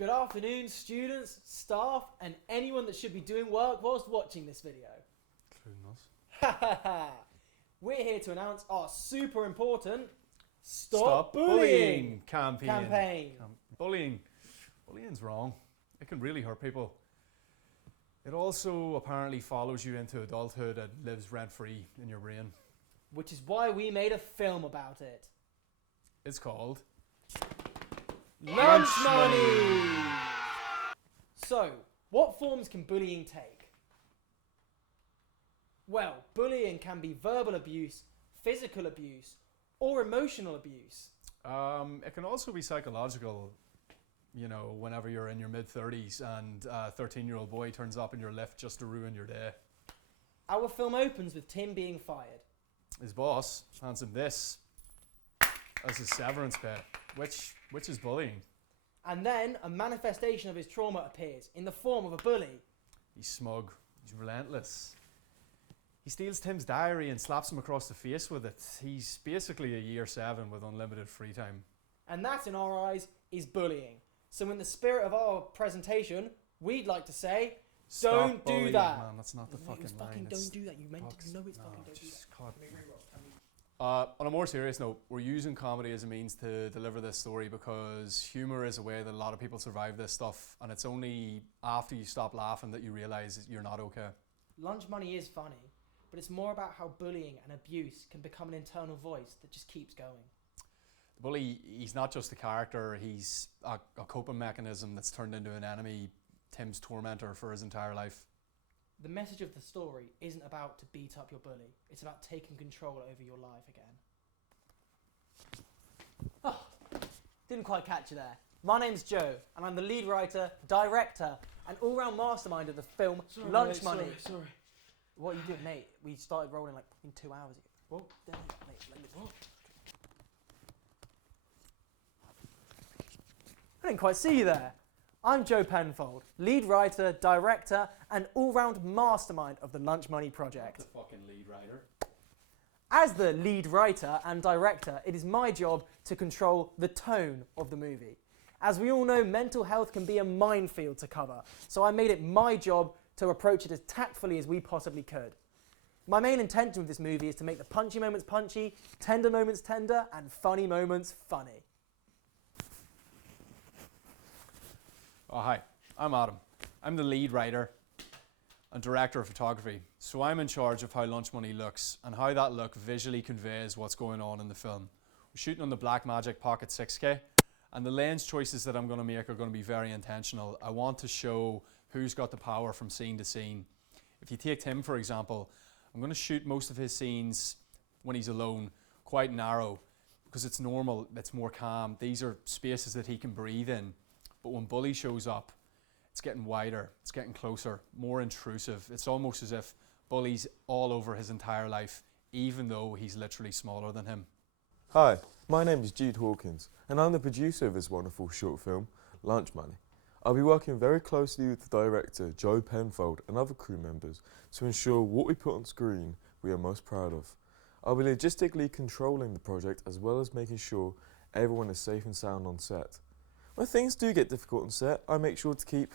Good afternoon, students, staff, and anyone that should be doing work whilst watching this video. Including us. We're here to announce our super important Stop Bullying campaign. campaign. Bullying's wrong. It can really hurt people. It also apparently follows you into adulthood and lives rent-free in your brain. Which is why we made a film about it. It's called Lunch Money! So, what forms can bullying take? Well, bullying can be verbal abuse, physical abuse, or emotional abuse. It can also be psychological. You know, whenever you're in your mid-30s and a 13-year-old boy turns up in your lift just to ruin your day. Our film opens with Tim being fired. His boss hands him this as his severance pay, which is bullying. And then a manifestation of his trauma appears in the form of a bully. He's smug. He's relentless. He steals Tim's diary and slaps him across the face with it. He's basically a year 7 with unlimited free time. And that, in our eyes, is bullying. So in the spirit of our presentation, we'd like to say, Stop don't bullying, do that. Man, that's not the No, fucking it was line. fucking It's don't do that. You meant fucks- to know it's no, fucking don't do just that. God. Let me reroll. On a more serious note, we're using comedy as a means to deliver this story because humour is a way that a lot of people survive this stuff, and it's only after you stop laughing that you realise that you're not okay. Lunch Money is funny, but it's more about how bullying and abuse can become an internal voice that just keeps going. The bully, he's not just a character, he's a coping mechanism that's turned into an enemy, Tim's tormentor for his entire life. The message of the story isn't about to beat up your bully. It's about taking control over your life again. Oh, didn't quite catch you there. My name's Joe, and I'm the lead writer, director, and all-round mastermind of the film Lunch Money. Sorry. What you did, mate? We started rolling like in 2 hours ago. What? What? I didn't quite see you there. I'm Joe Penfold, lead writer, director, and all-round mastermind of the Lunch Money project. The fucking lead writer. As the lead writer and director, it is my job to control the tone of the movie. As we all know, mental health can be a minefield to cover, so I made it my job to approach it as tactfully as we possibly could. My main intention with this movie is to make the punchy moments punchy, tender moments tender, and funny moments funny. Oh, hi, I'm Adam. I'm the lead writer and director of photography, so I'm in charge of how Lunch Money looks and how that look visually conveys what's going on in the film. We're shooting on the Blackmagic Pocket 6K, and the lens choices that I'm going to make are going to be very intentional. I want to show who's got the power from scene to scene. If you take Tim, for example, I'm going to shoot most of his scenes when he's alone, quite narrow, because it's normal, it's more calm. These are spaces that he can breathe in. But when Bully shows up, it's getting wider, it's getting closer, more intrusive. It's almost as if Bully's all over his entire life, even though he's literally smaller than him. Hi, my name is Jude Hawkins, and I'm the producer of this wonderful short film, Lunch Money. I'll be working very closely with the director, Joe Penfold, and other crew members to ensure what we put on screen we are most proud of. I'll be logistically controlling the project as well as making sure everyone is safe and sound on set. When things do get difficult on set, I make sure to keep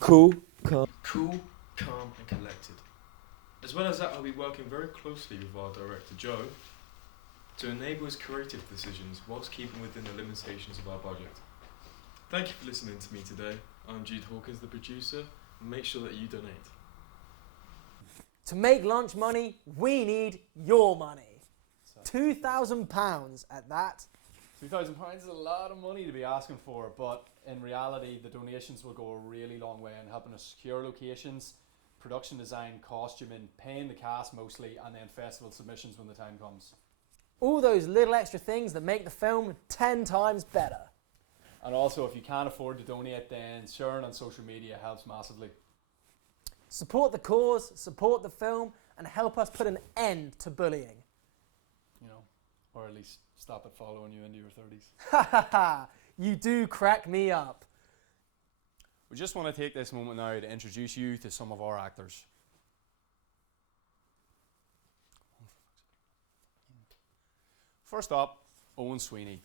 cool, calm and collected. As well as that, I'll be working very closely with our director Joe to enable his creative decisions whilst keeping within the limitations of our budget. Thank you for listening to me today. I'm Jude Hawkins, the producer, and make sure that you donate. To make Lunch Money, we need your money. £2,000 at that. £2,000 is a lot of money to be asking for, but in reality, the donations will go a really long way in helping us secure locations, production design, costuming, paying the cast mostly, and then festival submissions when the time comes. All those little extra things that make the film 10 times better. And also, if you can't afford to donate, then sharing on social media helps massively. Support the cause, support the film, and help us put an end to bullying. You know, or at least stop it following you into your 30s. Ha ha ha! You do crack me up. We just want to take this moment now to introduce you to some of our actors. First up, Owen Sweeney.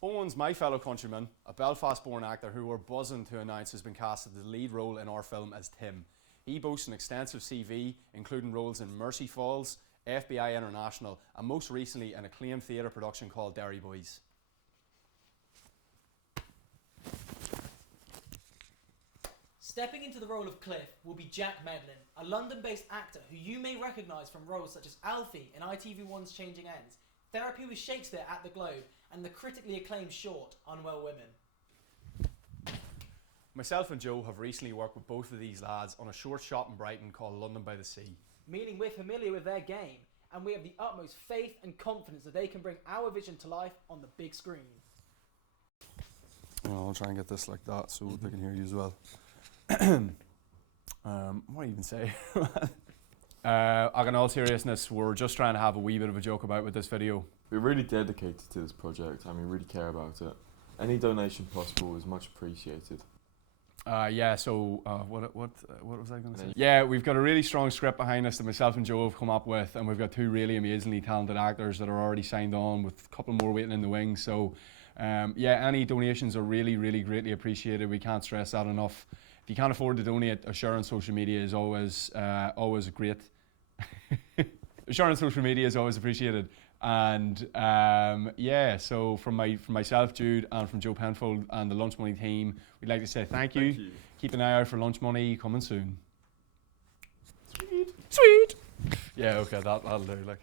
Owen's my fellow countryman, a Belfast-born actor who we're buzzing to announce has been cast as the lead role in our film as Tim. He boasts an extensive CV, including roles in Mercy Falls, FBI International, and most recently an acclaimed theatre production called Derry Boys. Stepping into the role of Cliff will be Jack Medlin, a London-based actor who you may recognise from roles such as Alfie in ITV1's Changing Ends, Therapy with Shakespeare at the Globe, and the critically acclaimed short Unwell Women. Myself and Joe have recently worked with both of these lads on a short shot in Brighton called London by the Sea. Meaning we're familiar with their game, and we have the utmost faith and confidence that they can bring our vision to life on the big screen. Well, I'll try and get this like that so they can hear you as well. What do I even say? In all seriousness, we're just trying to have a wee bit of a joke about with this video. We're really dedicated to this project and we really care about it. Any donation possible is much appreciated. What was I going to say? Yeah, we've got a really strong script behind us that myself and Joe have come up with, and we've got two really amazingly talented actors that are already signed on with a couple more waiting in the wings. So, any donations are really, really greatly appreciated. We can't stress that enough. If you can't afford to donate, a share on social media is always great. A share on social media is always appreciated. And so from myself, Jude, and from Joe Penfold and the Lunch Money team, we'd like to say thank you. Keep an eye out for Lunch Money coming soon. Sweet. Yeah, okay, that'll do. Like.